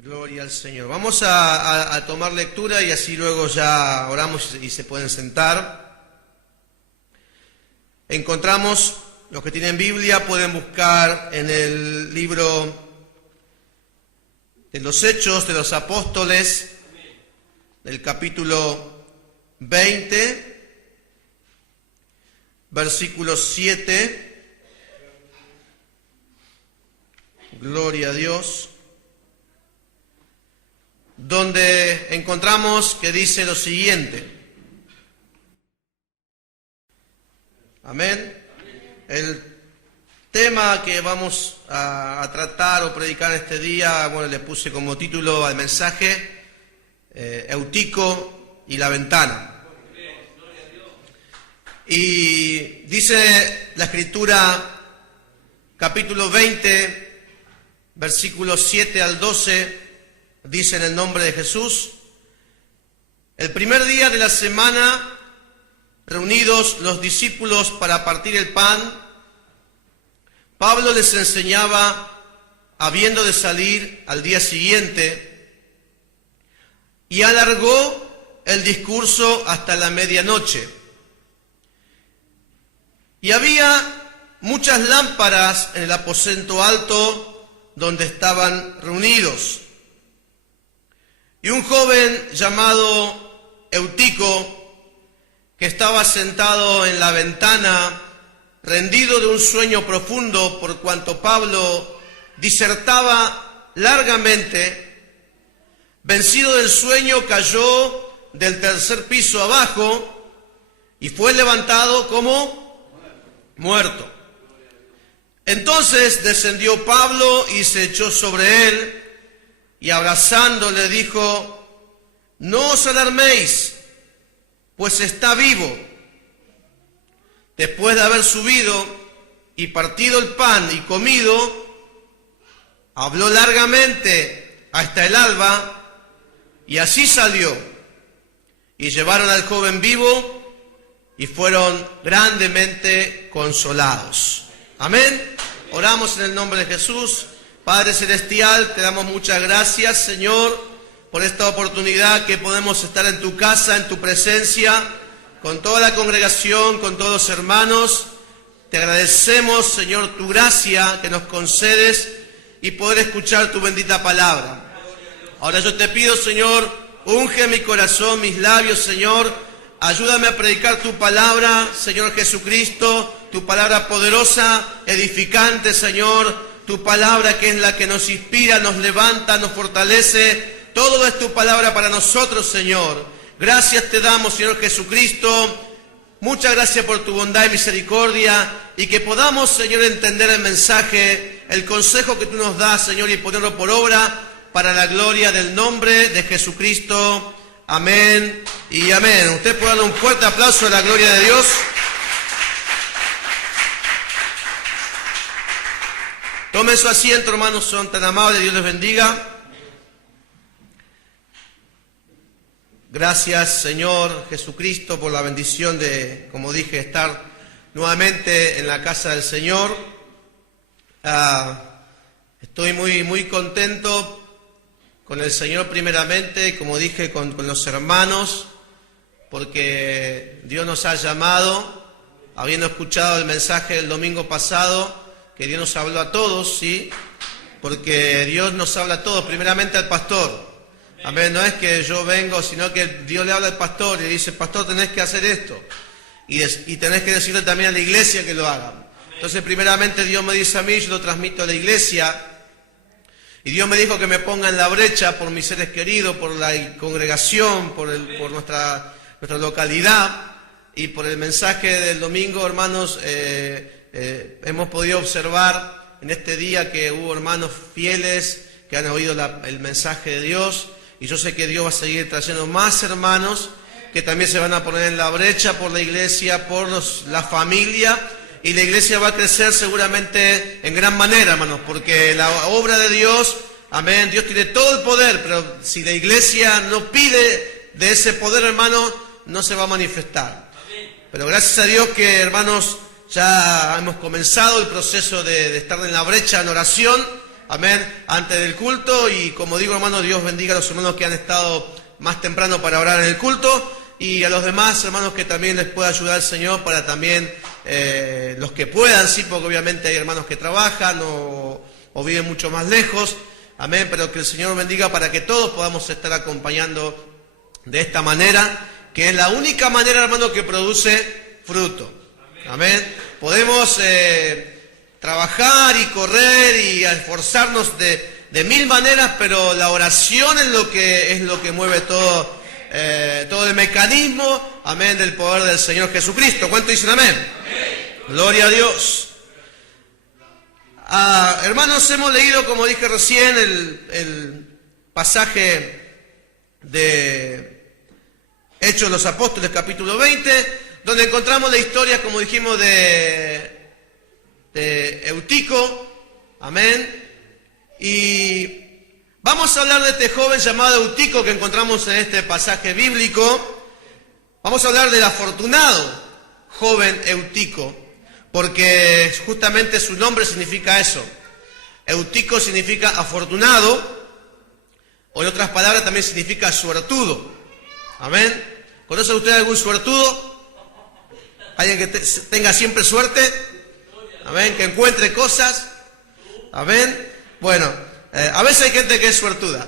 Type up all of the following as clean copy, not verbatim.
Gloria al Señor. Vamos a tomar lectura y así luego ya oramos y se pueden sentar. Encontramos, los que tienen Biblia pueden buscar en el libro de los Hechos de los Apóstoles, del capítulo 20, versículo 7. Gloria a Dios. Donde encontramos que dice lo siguiente. Amén. El tema que vamos a tratar o predicar este día, bueno, le puse como título al mensaje, Eutico y la ventana. Y dice la Escritura, capítulo 20, versículos 7 al 12, dice en el nombre de Jesús: el primer día de la semana, reunidos los discípulos para partir el pan, Pablo les enseñaba, habiendo de salir al día siguiente, y alargó el discurso hasta la medianoche. Y había muchas lámparas en el aposento alto donde estaban reunidos. Y un joven llamado Eutico, que estaba sentado en la ventana, rendido de un sueño profundo por cuanto Pablo disertaba largamente, vencido del sueño, cayó del tercer piso abajo y fue levantado como muerto. Entonces descendió Pablo y se echó sobre él, y abrazándole dijo: no os alarméis, pues está vivo. Después de haber subido y partido el pan y comido, habló largamente hasta el alba, y así salió. Y llevaron al joven vivo y fueron grandemente consolados. Amén. Oramos en el nombre de Jesús. Padre Celestial, te damos muchas gracias, Señor, por esta oportunidad que podemos estar en tu casa, en tu presencia, con toda la congregación, con todos los hermanos. Te agradecemos, Señor, tu gracia que nos concedes y poder escuchar tu bendita palabra. Ahora yo te pido, Señor, unge mi corazón, mis labios, Señor. Ayúdame a predicar tu palabra, Señor Jesucristo, tu palabra poderosa, edificante, Señor. Tu palabra que es la que nos inspira, nos levanta, nos fortalece. Todo es tu palabra para nosotros, Señor. Gracias te damos, Señor Jesucristo. Muchas gracias por tu bondad y misericordia. Y que podamos, Señor, entender el mensaje, el consejo que tú nos das, Señor, y ponerlo por obra para la gloria del nombre de Jesucristo. Amén y amén. Usted puede darle un fuerte aplauso a la gloria de Dios. Tomen su asiento, hermanos, son tan amables, Dios les bendiga. Gracias, Señor Jesucristo, por la bendición de, como dije, estar nuevamente en la casa del Señor. Estoy muy contento con el Señor primeramente, como dije, con los hermanos, porque Dios nos ha llamado, habiendo escuchado el mensaje del domingo pasado, que Dios nos habló a todos, ¿sí? Porque Dios nos habla a todos, primeramente al pastor. Amén, no es que yo vengo, sino que Dios le habla al pastor y le dice: pastor, tenés que hacer esto. Y tenés que decirle también a la iglesia que lo haga. Entonces, primeramente Dios me dice a mí, yo lo transmito a la iglesia. Y Dios me dijo que me ponga en la brecha por mis seres queridos, por la congregación, por nuestra localidad. Y por el mensaje del domingo, hermanos, hemos podido observar en este día que hubo hermanos fieles que han oído el mensaje de Dios, y yo sé que Dios va a seguir trayendo más hermanos que también se van a poner en la brecha por la iglesia, por la familia, y la iglesia va a crecer seguramente en gran manera, hermanos, porque la obra de Dios, amén, Dios tiene todo el poder, pero si la iglesia no pide de ese poder, hermanos, no se va a manifestar. Pero gracias a Dios que, hermanos, ya hemos comenzado el proceso de estar en la brecha en oración, amén, antes del culto. Y como digo, hermanos, Dios bendiga a los hermanos que han estado más temprano para orar en el culto, y a los demás hermanos que también les pueda ayudar el Señor para también, los que puedan, sí, porque obviamente hay hermanos que trabajan o viven mucho más lejos, amén, pero que el Señor bendiga para que todos podamos estar acompañando de esta manera, que es la única manera, hermano, que produce fruto, amén. Podemos trabajar y correr y esforzarnos de mil maneras, pero la oración es lo que mueve todo el mecanismo, amén, del poder del Señor Jesucristo. ¿Cuánto dicen amén? Amén. Gloria a Dios. Hermanos, hemos leído, como dije recién, el pasaje de Hechos de los Apóstoles, capítulo 20, donde encontramos la historia, como dijimos, de Eutico, amén. Y vamos a hablar de este joven llamado Eutico que encontramos en este pasaje bíblico. Vamos a hablar del afortunado joven Eutico, porque justamente su nombre significa eso. Eutico significa afortunado, o en otras palabras también significa suertudo. Amén. ¿Conoce usted algún suertudo? ¿Alguien que tenga siempre suerte? Amén. Que encuentre cosas. Amén. Bueno, a veces hay gente que es suertuda.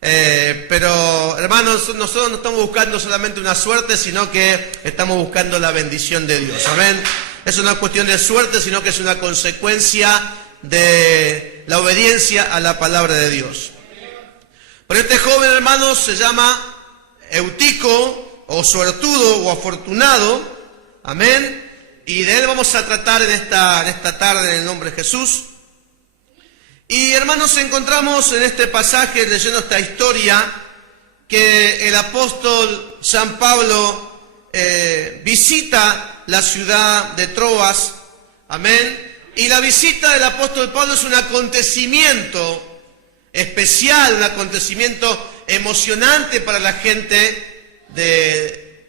Pero hermanos, nosotros no estamos buscando solamente una suerte, sino que estamos buscando la bendición de Dios. Amén. Es una cuestión de suerte, sino que es una consecuencia de la obediencia a la palabra de Dios. Pero este joven, hermanos, se llama Eutico, o suertudo, o afortunado. Amén. Y de él vamos a tratar en esta tarde en el nombre de Jesús. Y hermanos, encontramos en este pasaje, leyendo esta historia, que el apóstol San Pablo visita la ciudad de Troas, amén, y la visita del apóstol Pablo es un acontecimiento especial, un acontecimiento emocionante para la gente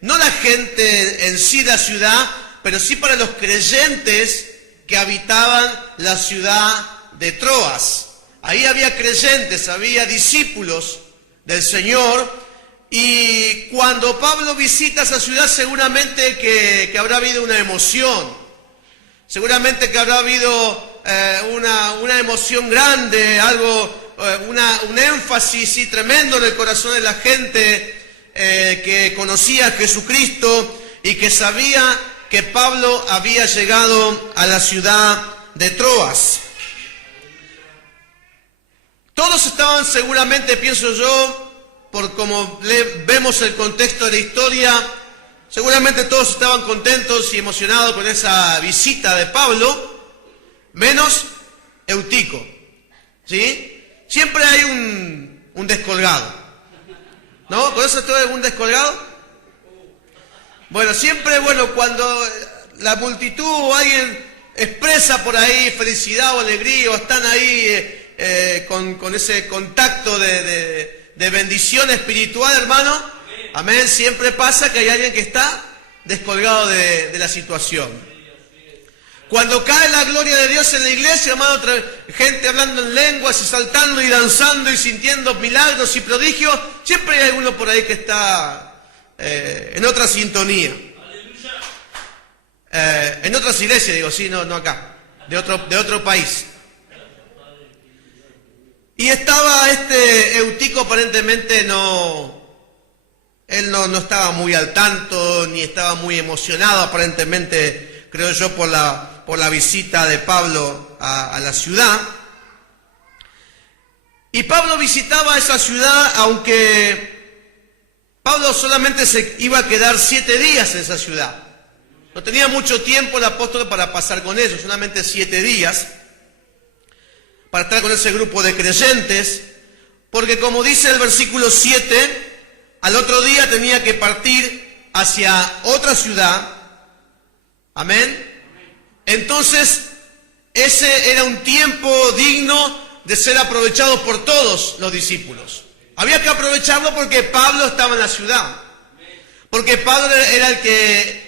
no la gente en sí de la ciudad, pero sí para los creyentes que habitaban la ciudad de Troas. Ahí había creyentes, había discípulos del Señor, y cuando Pablo visita esa ciudad seguramente que habrá habido una emoción, seguramente que habrá habido una emoción grande, algo, un énfasis sí, tremendo en el corazón de la gente que conocía a Jesucristo y que sabía que Pablo había llegado a la ciudad de Troas. Todos estaban seguramente, pienso yo, por como vemos el contexto de la historia, seguramente todos estaban contentos y emocionados con esa visita de Pablo, menos Eutico, ¿sí? Siempre hay un descolgado, ¿no? ¿Conoces esto de un descolgado? Bueno, siempre, cuando la multitud o alguien expresa por ahí felicidad o alegría, o están ahí con ese contacto de bendición espiritual, hermano, amén, siempre pasa que hay alguien que está descolgado de la situación. Cuando cae la gloria de Dios en la iglesia, hermano, gente hablando en lenguas y saltando y danzando y sintiendo milagros y prodigios, siempre hay alguno por ahí que está en otra sintonía. En otras iglesias, digo, sí, no acá, de otro país. Y estaba este Eutico, aparentemente él no estaba muy al tanto, ni estaba muy emocionado, aparentemente, creo yo, por la visita de Pablo a la ciudad. Y Pablo visitaba esa ciudad, aunque Pablo solamente se iba a quedar 7 días en esa ciudad. No tenía mucho tiempo el apóstol para pasar con ellos, solamente 7 días. Para estar con ese grupo de creyentes, porque como dice el versículo 7, al otro día tenía que partir hacia otra ciudad, amén. Entonces, ese era un tiempo digno de ser aprovechado por todos los discípulos. Había que aprovecharlo porque Pablo estaba en la ciudad. Porque Pablo era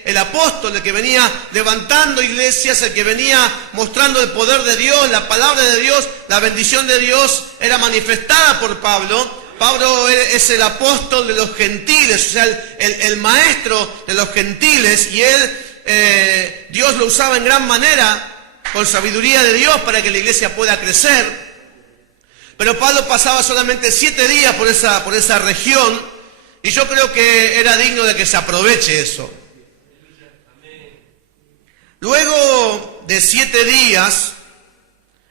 el apóstol, el que venía levantando iglesias, el que venía mostrando el poder de Dios, la palabra de Dios, la bendición de Dios era manifestada por Pablo. Pablo es el apóstol de los gentiles, o sea, el maestro de los gentiles, y él, Dios lo usaba en gran manera, con sabiduría de Dios, para que la iglesia pueda crecer. Pero Pablo pasaba solamente 7 días por esa región, y yo creo que era digno de que se aproveche eso. Luego de 7 días,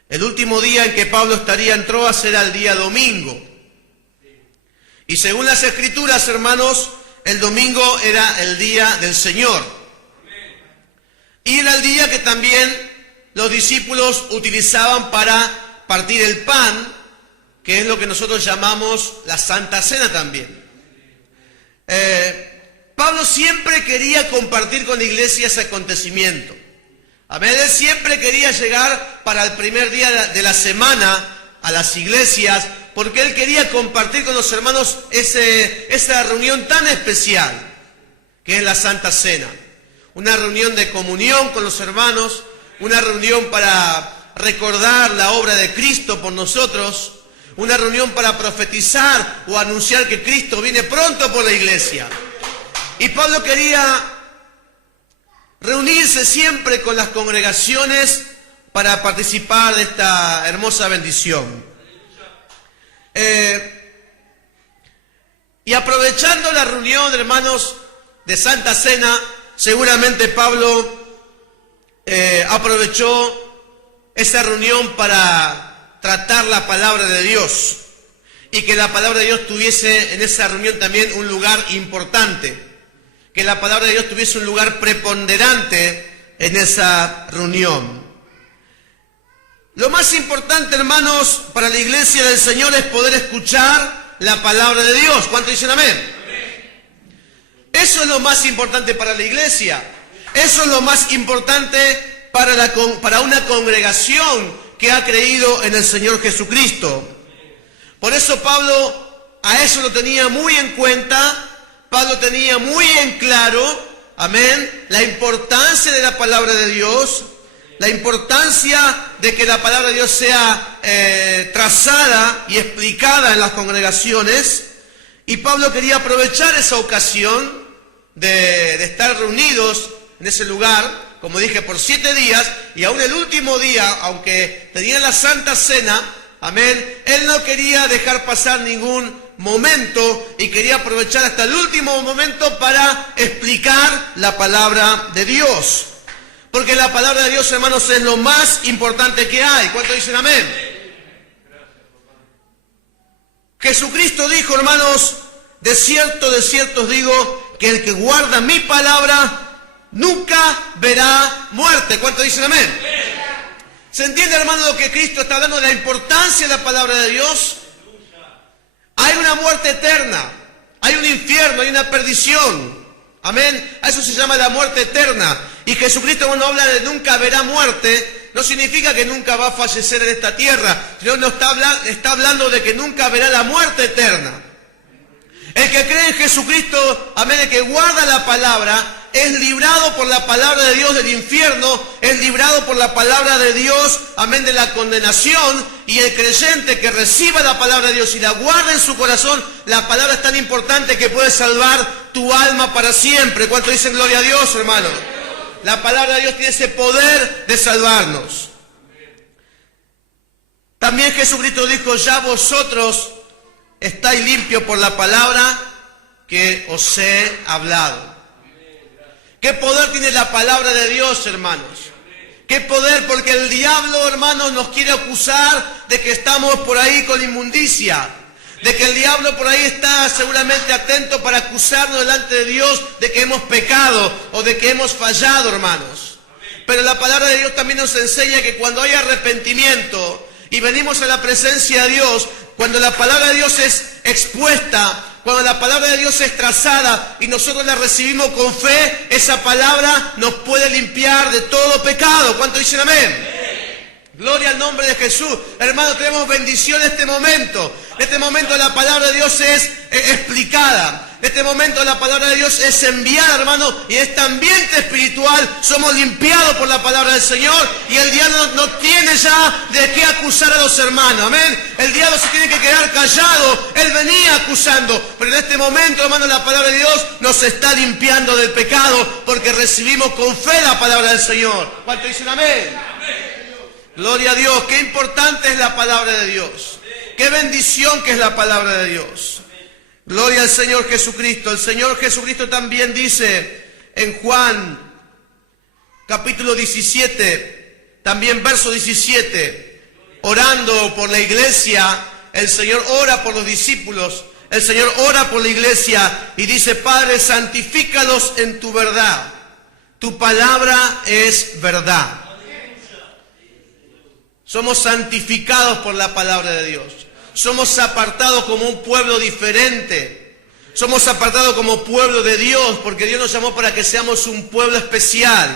el último día en que Pablo estaría en Troas era el día domingo. Y según las Escrituras, hermanos, el domingo era el día del Señor. Y era el día que también los discípulos utilizaban para partir el pan, que es lo que nosotros llamamos la Santa Cena también. Pablo siempre quería compartir con la iglesia ese acontecimiento. Amén. Él siempre quería llegar para el primer día de la semana a las iglesias, porque él quería compartir con los hermanos esa reunión tan especial que es la Santa Cena. Una reunión de comunión con los hermanos, una reunión para recordar la obra de Cristo por nosotros, una reunión para profetizar o anunciar que Cristo viene pronto por la iglesia. Y Pablo quería reunirse siempre con las congregaciones para participar de esta hermosa bendición. Y aprovechando la reunión, hermanos, de Santa Cena, seguramente Pablo aprovechó esa reunión para tratar la palabra de Dios, y que la palabra de Dios tuviese en esa reunión también un lugar importante, que la palabra de Dios tuviese un lugar preponderante en esa reunión. Lo más importante, hermanos, para la iglesia del Señor es poder escuchar la palabra de Dios. ¿Cuántos dicen amén? Eso es lo más importante para la iglesia. Eso es lo más importante para una congregación que ha creído en el Señor Jesucristo. Por eso Pablo a eso lo tenía muy en cuenta. Pablo tenía muy en claro, amén, la importancia de la palabra de Dios, la importancia de que la palabra de Dios sea trazada y explicada en las congregaciones. Y Pablo quería aprovechar esa ocasión de estar reunidos en ese lugar, como dije, por 7 días, y aún el último día, aunque tenía la Santa Cena, amén, él no quería dejar pasar ningún momento y quería aprovechar hasta el último momento para explicar la palabra de Dios. Porque la palabra de Dios, hermanos, es lo más importante que hay. ¿Cuántos dicen amén? Jesucristo dijo, hermanos, de cierto os digo, que el que guarda mi palabra nunca verá muerte. ¿Cuántos dicen amén? ¿Se entiende, hermano, lo que Cristo está hablando de la importancia de la palabra de Dios? Hay una muerte eterna, hay un infierno, hay una perdición. Amén. A eso se llama la muerte eterna. Y Jesucristo, cuando habla de nunca verá muerte, no significa que nunca va a fallecer en esta tierra, sino no está hablando de que nunca verá la muerte eterna. El que cree en Jesucristo, amén, el que guarda la palabra, es librado por la palabra de Dios del infierno, es librado por la palabra de Dios, amén, de la condenación. Y el creyente que reciba la palabra de Dios y la guarda en su corazón, la palabra es tan importante que puede salvar tu alma para siempre. ¿Cuánto dicen gloria a Dios, hermano? La palabra de Dios tiene ese poder de salvarnos. También Jesucristo dijo, ya vosotros estáis limpios por la palabra que os he hablado. ¿Qué poder tiene la palabra de Dios, hermanos? ¿Qué poder? Porque el diablo, hermanos, nos quiere acusar de que estamos por ahí con inmundicia. De que el diablo por ahí está seguramente atento para acusarnos delante de Dios de que hemos pecado o de que hemos fallado, hermanos. Pero la palabra de Dios también nos enseña que cuando hay arrepentimiento y venimos a la presencia de Dios, cuando la palabra de Dios es expuesta, cuando la palabra de Dios es trazada y nosotros la recibimos con fe, esa palabra nos puede limpiar de todo pecado. ¿Cuánto dicen amén? Gloria al nombre de Jesús. Hermano, tenemos bendición en este momento. En este momento la palabra de Dios es explicada. En este momento la palabra de Dios es enviada, hermano. Y en este ambiente espiritual somos limpiados por la palabra del Señor. Y el diablo no tiene ya de qué acusar a los hermanos. Amén. El diablo se tiene que quedar callado. Él venía acusando. Pero en este momento, hermano, la palabra de Dios nos está limpiando del pecado. Porque recibimos con fe la palabra del Señor. ¿Cuántos dicen amén? Gloria a Dios, qué importante es la palabra de Dios. Qué bendición que es la palabra de Dios. Gloria al Señor Jesucristo. El Señor Jesucristo también dice en Juan capítulo 17, también verso 17, orando por la iglesia, el Señor ora por los discípulos, el Señor ora por la iglesia y dice: Padre, santifícalos en tu verdad. Tu palabra es verdad. Somos santificados por la palabra de Dios. Somos apartados como un pueblo diferente. Somos apartados como pueblo de Dios, porque Dios nos llamó para que seamos un pueblo especial,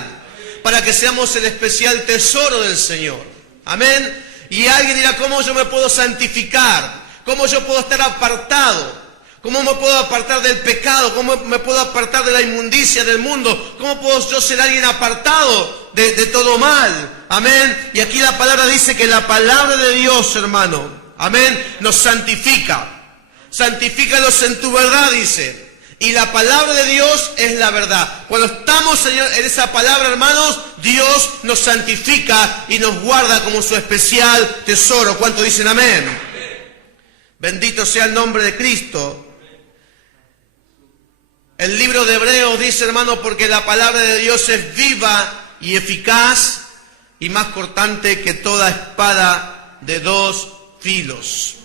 para que seamos el especial tesoro del Señor. Amén. Y alguien dirá: ¿cómo yo me puedo santificar? ¿Cómo yo puedo estar apartado? ¿Cómo me puedo apartar del pecado? ¿Cómo me puedo apartar de la inmundicia del mundo? ¿Cómo puedo yo ser alguien apartado de todo mal? Amén. Y aquí la palabra dice que la palabra de Dios, hermano, amén, nos santifica. Santifícalos en tu verdad, dice. Y la palabra de Dios es la verdad. Cuando estamos, Señor, en esa palabra, hermanos, Dios nos santifica y nos guarda como su especial tesoro. ¿Cuántos dicen amén? Bendito sea el nombre de Cristo. El libro de Hebreos dice, hermano, porque la palabra de Dios es viva y eficaz y más cortante que toda espada de dos filos.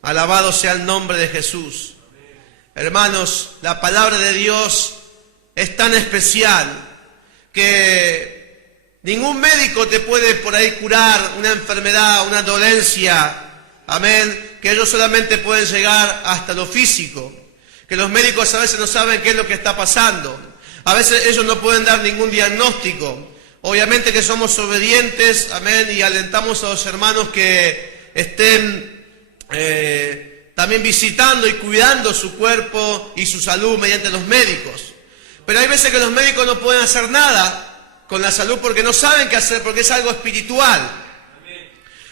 Alabado sea el nombre de Jesús. Hermanos, la palabra de Dios es tan especial que ningún médico te puede por ahí curar una enfermedad, una dolencia. Amén. Que ellos solamente pueden llegar hasta lo físico. Que los médicos a veces no saben qué es lo que está pasando. A veces ellos no pueden dar ningún diagnóstico. Obviamente que somos obedientes, amén, y alentamos a los hermanos que estén también visitando y cuidando su cuerpo y su salud mediante los médicos. Pero hay veces que los médicos no pueden hacer nada con la salud porque no saben qué hacer, porque es algo espiritual.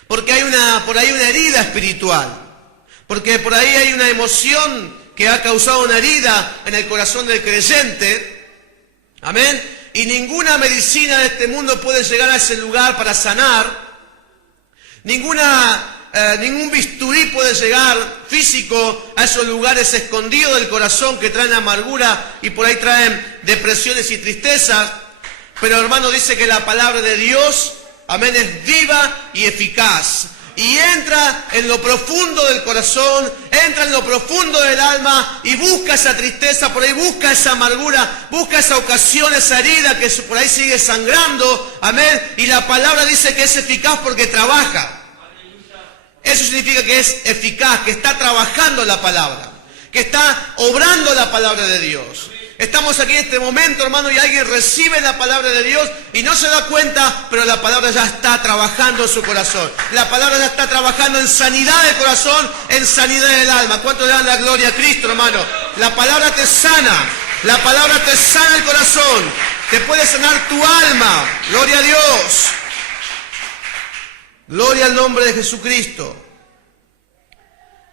Porque hay por ahí una herida espiritual. Porque por ahí hay una emoción que ha causado una herida en el corazón del creyente. Amén. Y ninguna medicina de este mundo puede llegar a ese lugar para sanar. Ningún bisturí puede llegar físico a esos lugares escondidos del corazón que traen amargura y por ahí traen depresiones y tristezas. Pero hermano, dice que la palabra de Dios, amén, es viva y eficaz. Y entra en lo profundo del corazón, entra en lo profundo del alma y busca esa tristeza, por ahí busca esa amargura, busca esa ocasión, esa herida que por ahí sigue sangrando, amén. Y la palabra dice que es eficaz porque trabaja. Eso significa que es eficaz, que está trabajando la palabra, que está obrando la palabra de Dios. Estamos aquí en este momento, hermano, y alguien recibe la palabra de Dios y no se da cuenta, pero la palabra ya está trabajando en su corazón. La palabra ya está trabajando en sanidad del corazón, en sanidad del alma. ¿Cuánto le dan la gloria a Cristo, hermano? La palabra te sana, la palabra te sana el corazón, te puede sanar tu alma. Gloria a Dios. Gloria al nombre de Jesucristo.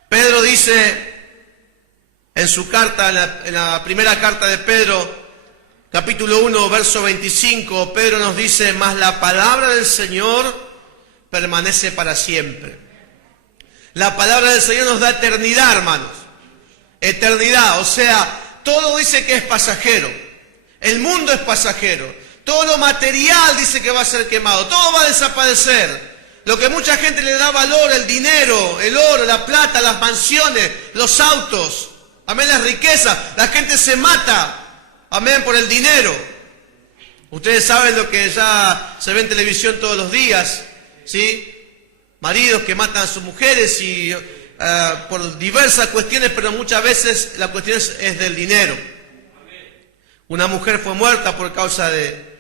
Pedro dice en su carta, en la primera carta de Pedro, capítulo 1, verso 25, Pedro nos dice: mas la palabra del Señor permanece para siempre. La palabra del Señor nos da eternidad, hermanos. Eternidad, o sea, todo dice que es pasajero. El mundo es pasajero. Todo lo material dice que va a ser quemado. Todo va a desaparecer. Lo que mucha gente le da valor, el dinero, el oro, la plata, las mansiones, los autos, amén, las riquezas. La gente se mata, amén, por el dinero. Ustedes saben lo que ya se ve en televisión todos los días, ¿sí? Maridos que matan a sus mujeres y por diversas cuestiones, pero muchas veces la cuestión es del dinero. Una mujer fue muerta por causa de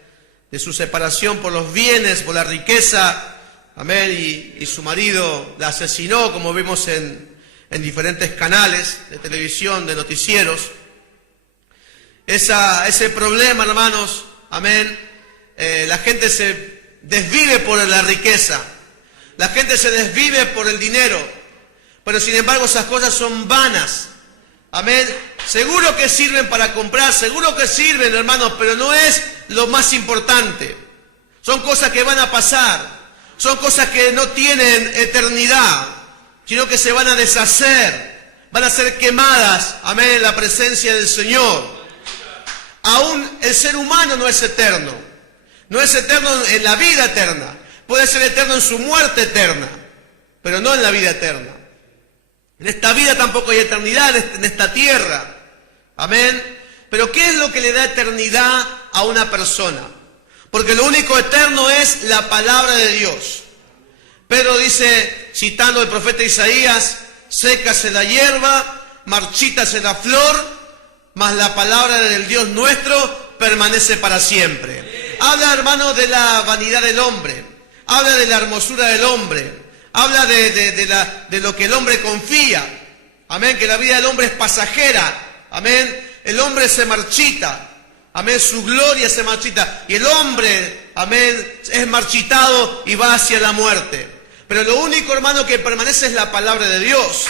de su separación por los bienes, por la riqueza, amén, y su marido la asesinó, como vimos en diferentes canales de televisión, de noticieros. Ese problema, hermanos, amén, la gente se desvive por la riqueza, la gente se desvive por el dinero, pero sin embargo esas cosas son vanas, amén. Seguro que sirven para comprar, seguro que sirven, hermanos, pero no es lo más importante. Son cosas que van a pasar, son cosas que no tienen eternidad, sino que se van a deshacer, van a ser quemadas, amén, en la presencia del Señor. Aún el ser humano no es eterno, no es eterno en la vida eterna, puede ser eterno en su muerte eterna, pero no en la vida eterna. En esta vida tampoco hay eternidad, en esta tierra. Amén. Pero ¿qué es lo que le da eternidad a una persona? Porque lo único eterno es la palabra de Dios. Pedro dice, citando al profeta Isaías, sécase la hierba, marchítase la flor, mas la palabra del Dios nuestro permanece para siempre. Habla, hermano, de la vanidad del hombre, habla de la hermosura del hombre, habla de lo que el hombre confía. Amén, que la vida del hombre es pasajera. Amén, el hombre se marchita. Amén, su gloria se marchita. Y el hombre, amén, es marchitado y va hacia la muerte. Pero lo único, hermano, que permanece es la palabra de Dios.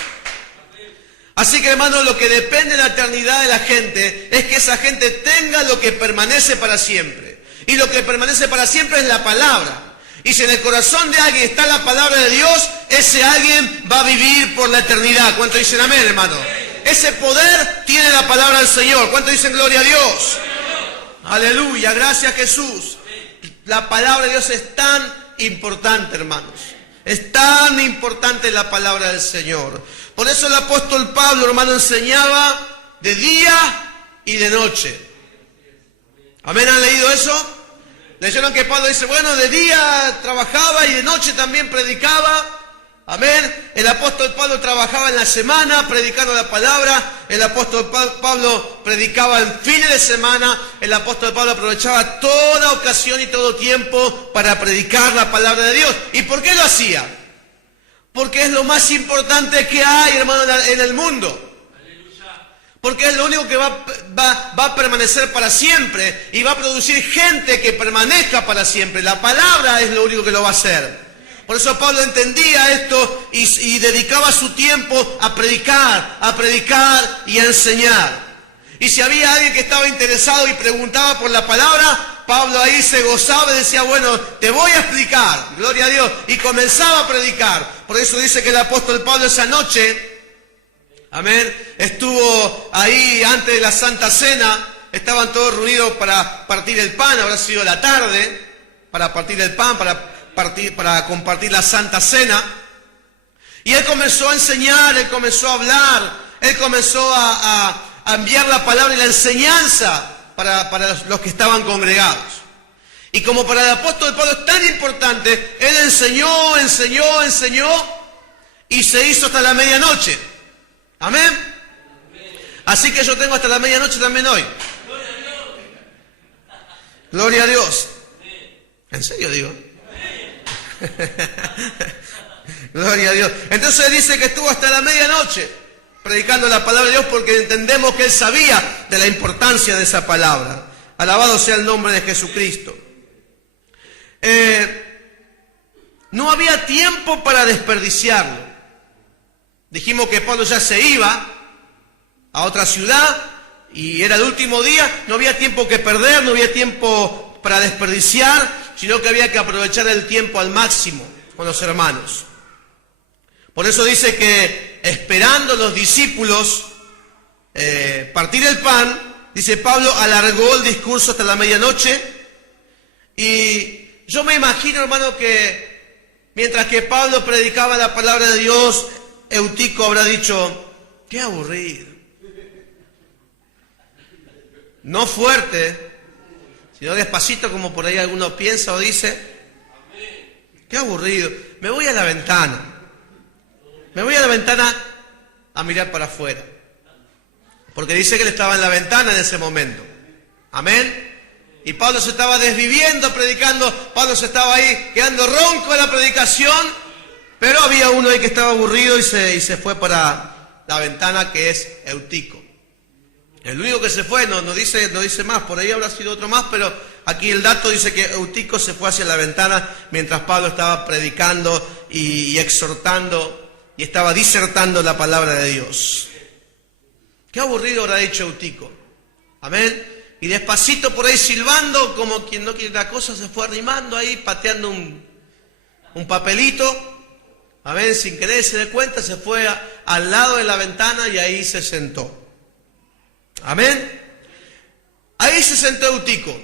Así que, hermano, lo que depende de la eternidad de la gente es que esa gente tenga lo que permanece para siempre. Y lo que permanece para siempre es la palabra. Y si en el corazón de alguien está la palabra de Dios, ese alguien va a vivir por la eternidad. ¿Cuántos dicen amén, hermano? Ese poder tiene la palabra del Señor. ¿Cuántos dicen gloria a Dios? Aleluya, gracias Jesús. La palabra de Dios es tan importante, hermanos. Es tan importante la palabra del Señor. Por eso el apóstol Pablo, hermano, enseñaba de día y de noche. ¿Amén? ¿Han leído eso? Leyeron que Pablo dice, bueno, de día trabajaba y de noche también predicaba. Amén. El apóstol Pablo trabajaba en la semana predicando la palabra. El apóstol Pablo predicaba en fines de semana. El apóstol Pablo aprovechaba toda ocasión y todo tiempo para predicar la palabra de Dios. ¿Y por qué lo hacía? Porque es lo más importante que hay, hermano, en el mundo. Porque es lo único que va a permanecer para siempre y va a producir gente que permanezca para siempre. La palabra es lo único que lo va a hacer. Por eso Pablo entendía esto y dedicaba su tiempo a predicar y a enseñar. Y si había alguien que estaba interesado y preguntaba por la palabra, Pablo ahí se gozaba y decía, bueno, te voy a explicar, gloria a Dios. Y comenzaba a predicar. Por eso dice que el apóstol Pablo esa noche, amén, estuvo ahí antes de la Santa Cena, estaban todos reunidos para partir el pan, habrá sido la tarde, para partir el pan, para compartir la Santa Cena. Y él comenzó a enseñar, él comenzó a hablar, él comenzó a enviar la palabra y la enseñanza para los que estaban congregados. Y como para el apóstol Pablo es tan importante, él enseñó y se hizo hasta la medianoche. Amén. Así que yo tengo hasta la medianoche también hoy. Gloria a Dios. ¿En serio digo? Gloria a Dios. Entonces dice que estuvo hasta la medianoche predicando la palabra de Dios porque entendemos que él sabía de la importancia de esa palabra. Alabado sea el nombre de Jesucristo. No había tiempo para desperdiciarlo. Dijimos que Pablo ya se iba a otra ciudad y era el último día. No había tiempo que perder, no había tiempo para desperdiciar, sino que había que aprovechar el tiempo al máximo con los hermanos. Por eso dice que esperando los discípulos partir el pan, dice Pablo, alargó el discurso hasta la medianoche. Y yo me imagino, hermano, que mientras que Pablo predicaba la palabra de Dios, Eutico habrá dicho, qué aburrido. No fuerte, sino despacito como por ahí alguno piensa o dice, qué aburrido. Me voy a la ventana. Me voy a la ventana a mirar para afuera. Porque dice que él estaba en la ventana en ese momento. Amén. Y Pablo se estaba desviviendo predicando, Pablo se estaba ahí quedando ronco de la predicación, pero había uno ahí que estaba aburrido y se fue para la ventana, que es Eutico. El único que se fue, no dice más, por ahí habrá sido otro más, pero aquí el dato dice que Eutico se fue hacia la ventana mientras Pablo estaba predicando y exhortando y estaba disertando la palabra de Dios. Qué aburrido habrá dicho Eutico. Amén. Y despacito por ahí silbando, como quien no quiere la cosa, se fue arrimando ahí, pateando un papelito. Amén, sin querer se dé cuenta, se fue al lado de la ventana y ahí se sentó. Amén. Ahí se sentó Eutico,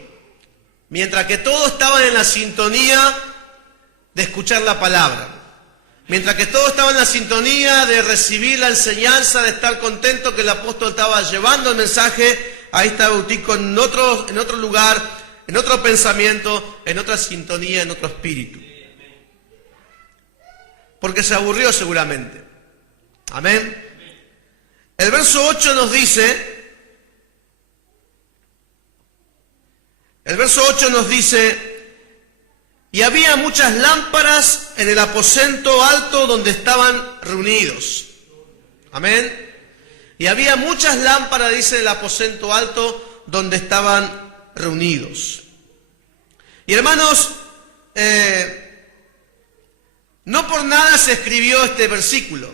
mientras que todos estaban en la sintonía de escuchar la palabra. Mientras que todos estaban en la sintonía de recibir la enseñanza, de estar contentos que el apóstol estaba llevando el mensaje, ahí estaba Eutico en otro lugar, en otro pensamiento, en otra sintonía, en otro espíritu. Porque se aburrió seguramente. Amén. El verso 8 nos dice, y había muchas lámparas en el aposento alto donde estaban reunidos. Amén. Y había muchas lámparas, dice, en el aposento alto donde estaban reunidos. Y hermanos, no por nada se escribió este versículo.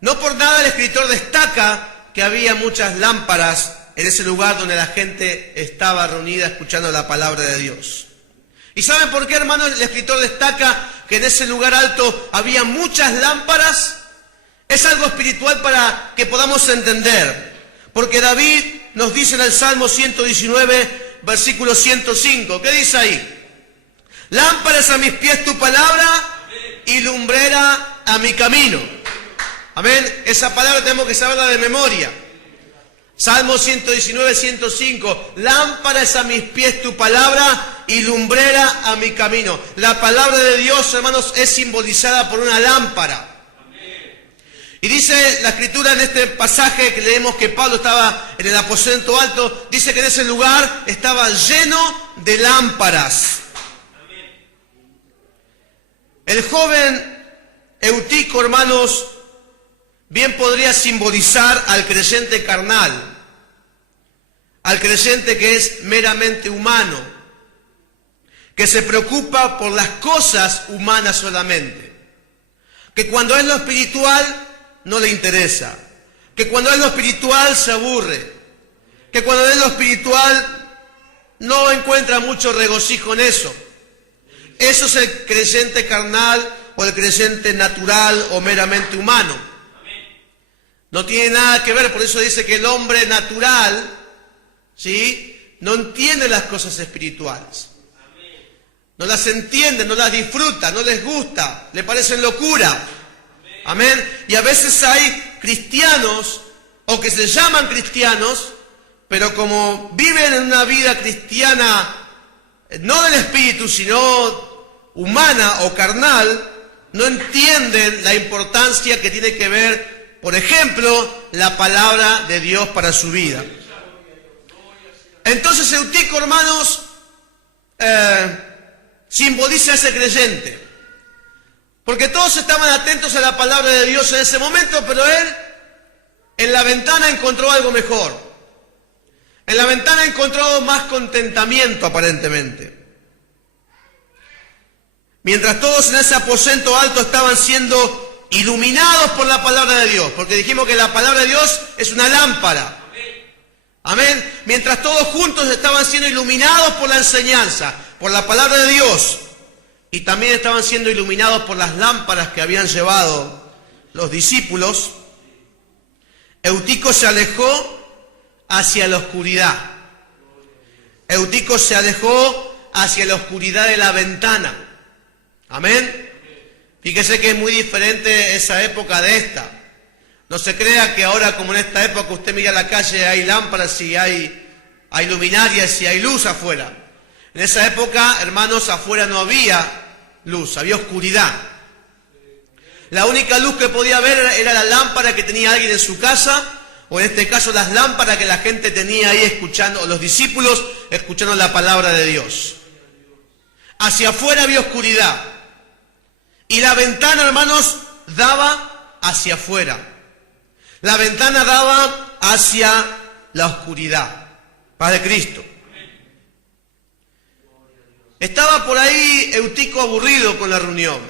No por nada el escritor destaca que había muchas lámparas en ese lugar donde la gente estaba reunida escuchando la palabra de Dios. ¿Y saben por qué, hermanos, el escritor destaca que en ese lugar alto había muchas lámparas? Es algo espiritual para que podamos entender. Porque David nos dice en el Salmo 119, versículo 105. ¿Qué dice ahí? Lámparas a mis pies tu palabra y lumbrera a mi camino. Amén. Esa palabra tenemos que saberla de memoria. Salmo 119, 105. Lámparas a mis pies tu palabra y lumbrera a mi camino. La palabra de Dios, hermanos, es simbolizada por una lámpara. Y dice la escritura en este pasaje que leemos que Pablo estaba en el aposento alto, dice que en ese lugar estaba lleno de lámparas. El joven Eutico, hermanos, bien podría simbolizar al creyente carnal, al creyente que es meramente humano, que se preocupa por las cosas humanas solamente, que cuando es lo espiritual no le interesa, que cuando es lo espiritual se aburre, que cuando es lo espiritual no encuentra mucho regocijo en eso. Eso es el creyente carnal o el creyente natural o meramente humano. No tiene nada que ver, por eso dice que el hombre natural, ¿sí?, no entiende las cosas espirituales. No las entiende, no las disfruta, no les gusta, le parecen locura. Amén. Y a veces hay cristianos, o que se llaman cristianos, pero como viven en una vida cristiana, no del espíritu, sino humana o carnal, no entienden la importancia que tiene que ver, por ejemplo, la palabra de Dios para su vida. Entonces Eutico, hermanos, simboliza a ese creyente. Porque todos estaban atentos a la palabra de Dios en ese momento, pero él en la ventana encontró algo mejor. En la ventana encontró más contentamiento aparentemente. Mientras todos en ese aposento alto estaban siendo iluminados por la palabra de Dios, porque dijimos que la palabra de Dios es una lámpara. Amén. Mientras todos juntos estaban siendo iluminados por la enseñanza, por la palabra de Dios, y también estaban siendo iluminados por las lámparas que habían llevado los discípulos, Eutico se alejó hacia la oscuridad. Eutico se alejó hacia la oscuridad de la ventana. Amén. Fíjese que es muy diferente esa época de esta. No se crea que ahora, como en esta época, usted mira la calle, hay lámparas y hay luminarias y hay luz afuera. En esa época, hermanos, afuera no había luz, había oscuridad. La única luz que podía haber era la lámpara que tenía alguien en su casa o en este caso las lámparas que la gente tenía ahí escuchando, o los discípulos escuchando la palabra de Dios. Hacia afuera había oscuridad. Y la ventana, hermanos, daba hacia afuera. La ventana daba hacia la oscuridad. Paz de Cristo. Estaba por ahí Eutico aburrido con la reunión.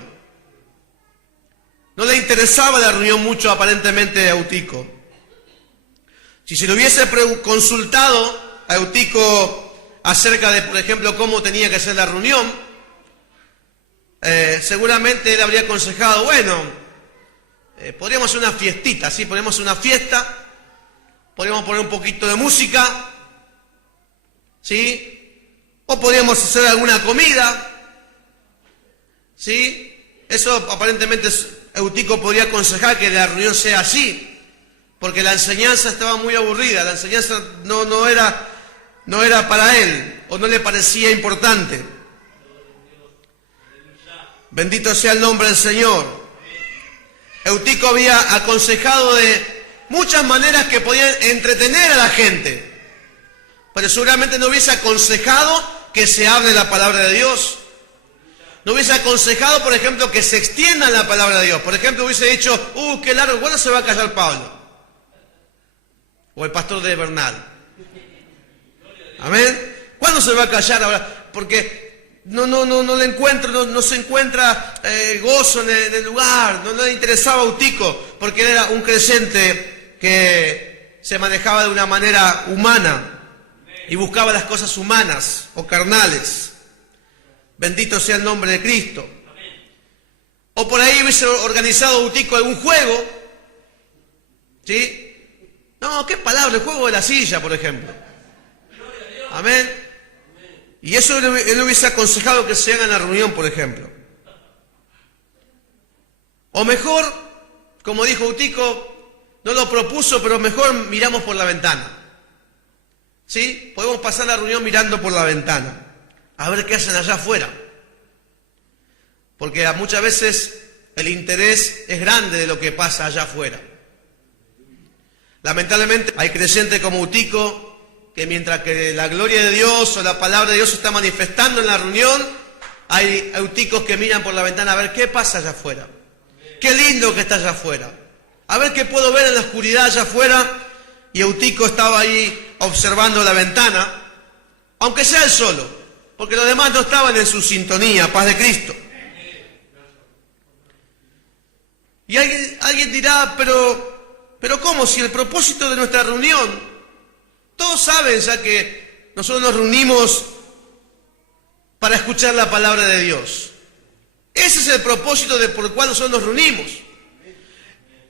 No le interesaba la reunión mucho aparentemente a Eutico. Si se le hubiese consultado a Eutico acerca de, por ejemplo, cómo tenía que ser la reunión, seguramente él habría aconsejado, bueno, podríamos hacer una fiestita, ¿sí? Podríamos hacer una fiesta, podríamos poner un poquito de música, ¿sí? O podríamos hacer alguna comida, ¿sí? Eso aparentemente Eutico podría aconsejar que la reunión sea así, porque la enseñanza estaba muy aburrida, la enseñanza no era para él, o no le parecía importante. Bendito sea el nombre del Señor. Eutico había aconsejado de muchas maneras que podían entretener a la gente, pero seguramente no hubiese aconsejado que se hable la palabra de Dios. No hubiese aconsejado, por ejemplo, que se extienda la palabra de Dios. Por ejemplo, hubiese dicho, qué largo, ¿cuándo se va a callar Pablo? O el pastor de Bernal. Amén. ¿Cuándo se va a callar ahora? Porque no le encuentro, no se encuentra gozo en el lugar. No le interesaba a Eutico, porque él era un creyente que se manejaba de una manera humana y buscaba las cosas humanas o carnales. Bendito sea el nombre de Cristo. O por ahí hubiese organizado Eutico algún juego, ¿sí? No, ¿qué palabra? El juego de la silla, por ejemplo. Amén. Y eso él hubiese aconsejado que se haga en la reunión, por ejemplo. O mejor, como dijo Eutico, no lo propuso, pero mejor miramos por la ventana. ¿Sí? Podemos pasar la reunión mirando por la ventana, a ver qué hacen allá afuera. Porque muchas veces el interés es grande de lo que pasa allá afuera. Lamentablemente hay creyentes como Eutico que mientras que la gloria de Dios o la palabra de Dios se está manifestando en la reunión, hay euticos que miran por la ventana a ver qué pasa allá afuera. Qué lindo que está allá afuera. A ver qué puedo ver en la oscuridad allá afuera. Y Eutico estaba ahí observando la ventana, aunque sea él solo, porque los demás no estaban en su sintonía, paz de Cristo. Y alguien dirá, pero ¿cómo? Si el propósito de nuestra reunión, todos saben ya que nosotros nos reunimos para escuchar la palabra de Dios. Ese es el propósito por el cual nosotros nos reunimos.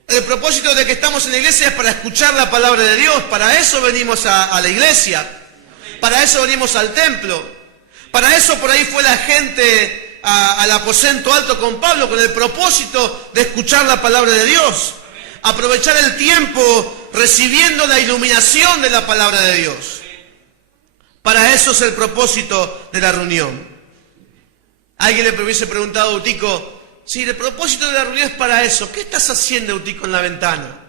El propósito de que estamos en la iglesia es para escuchar la palabra de Dios. Para eso venimos a la iglesia. Para eso venimos al templo. Para eso por ahí fue la gente al aposento alto con Pablo, con el propósito de escuchar la palabra de Dios. Aprovechar el tiempo recibiendo la iluminación de la palabra de Dios. Para eso es el propósito de la reunión. Alguien le hubiese preguntado a Eutico, si el propósito de la reunión es para eso, ¿qué estás haciendo, Eutico, en la ventana?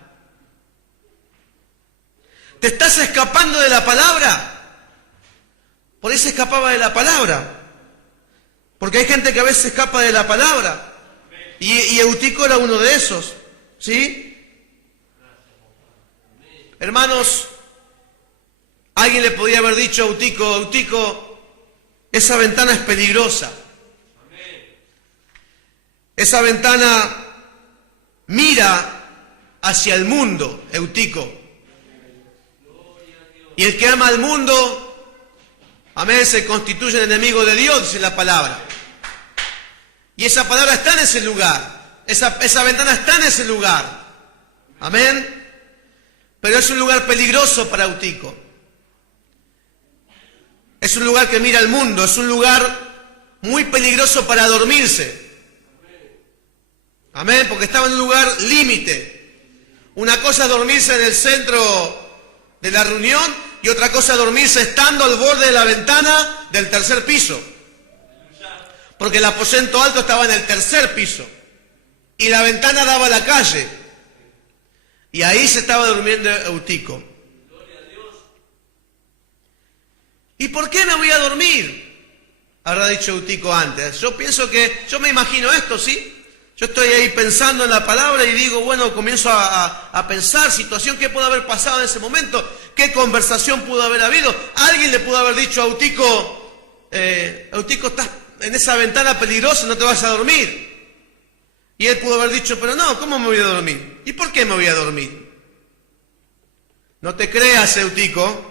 ¿Te estás escapando de la palabra? Por ahí se escapaba de la palabra. Porque hay gente que a veces escapa de la palabra. Y Eutico era uno de esos. ¿Sí? Hermanos, alguien le podía haber dicho a Eutico, Eutico, esa ventana es peligrosa. Esa ventana mira hacia el mundo, Eutico. Y el que ama al mundo, amén, se constituye el enemigo de Dios, dice la palabra. Y esa palabra está en ese lugar. Esa ventana está en ese lugar. Amén. Pero es un lugar peligroso para Eutico. Es un lugar que mira al mundo. Es un lugar muy peligroso para dormirse. Amén, porque estaba en un lugar límite. Una cosa es dormirse en el centro de la reunión y otra cosa es dormirse estando al borde de la ventana del tercer piso. Porque el aposento alto estaba en el tercer piso y la ventana daba a la calle. Y ahí se estaba durmiendo Eutico. ¿Y por qué me voy a dormir? Habrá dicho Eutico antes. Yo me imagino esto, ¿sí? Yo estoy ahí pensando en la palabra y digo, bueno, comienzo a pensar, situación, ¿qué pudo haber pasado en ese momento? ¿Qué conversación pudo haber habido? Alguien le pudo haber dicho a Eutico, Eutico, estás en esa ventana peligrosa, no te vas a dormir. Y él pudo haber dicho, pero no, ¿cómo me voy a dormir? ¿Y por qué me voy a dormir? No te creas, Eutico.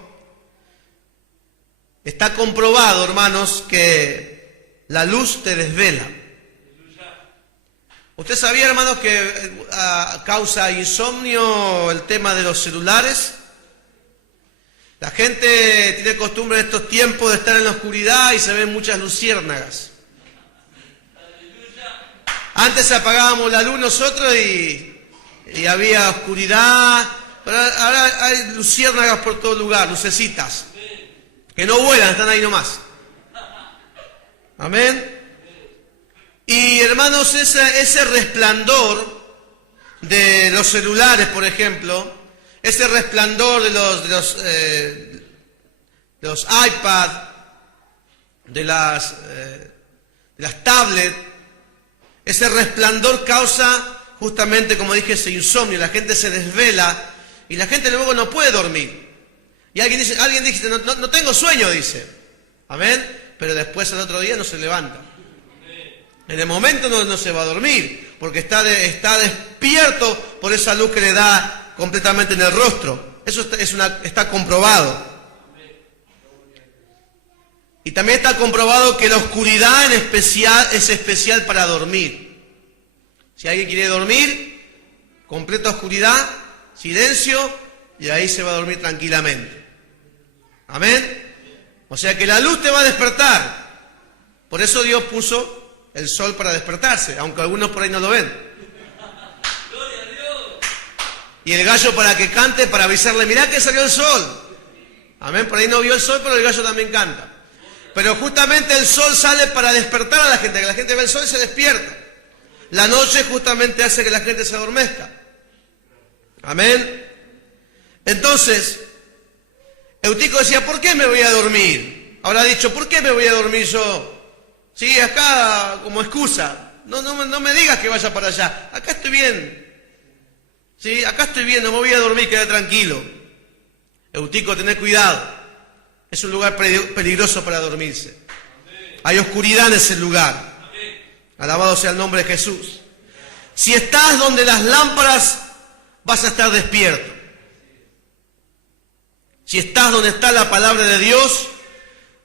Está comprobado, hermanos, que la luz te desvela. ¿Usted sabía, hermanos, que causa insomnio el tema de los celulares? La gente tiene costumbre en estos tiempos de estar en la oscuridad y se ven muchas luciérnagas. Antes apagábamos la luz nosotros y había oscuridad, pero ahora hay luciérnagas por todo lugar, lucecitas, que no vuelan, están ahí nomás. Amén. Y hermanos, ese resplandor de los celulares, por ejemplo, ese resplandor de los iPad, de las tablets, ese resplandor causa justamente, como dije, ese insomnio. La gente se desvela y la gente luego no puede dormir. Y alguien dice, no tengo sueño, dice. Amén. Pero después al otro día no se levanta. En el momento no se va a dormir, porque está despierto por esa luz que le da completamente en el rostro. Eso está comprobado. Y también está comprobado que la oscuridad en especial es especial para dormir. Si alguien quiere dormir, completa oscuridad, silencio, y ahí se va a dormir tranquilamente. Amén. O sea que la luz te va a despertar. Por eso Dios puso el sol para despertarse, aunque algunos por ahí no lo ven. Y el gallo para que cante, para avisarle, mirá que salió el sol. Amén, por ahí no vio el sol, pero el gallo también canta. Pero justamente el sol sale para despertar a la gente, que la gente ve el sol y se despierta. La noche justamente hace que la gente se adormezca. Amén. Entonces, Eutico decía, ¿por qué me voy a dormir? Habrá dicho, ¿por qué me voy a dormir yo? Sí, acá como excusa. No me digas que vaya para allá. Acá estoy bien. Sí, acá estoy bien, no me voy a dormir, queda tranquilo. Eutico, tened cuidado. Es un lugar peligroso para dormirse. Hay oscuridad en ese lugar. Alabado sea el nombre de Jesús. Si estás donde las lámparas, vas a estar despierto. Si estás donde está la palabra de Dios,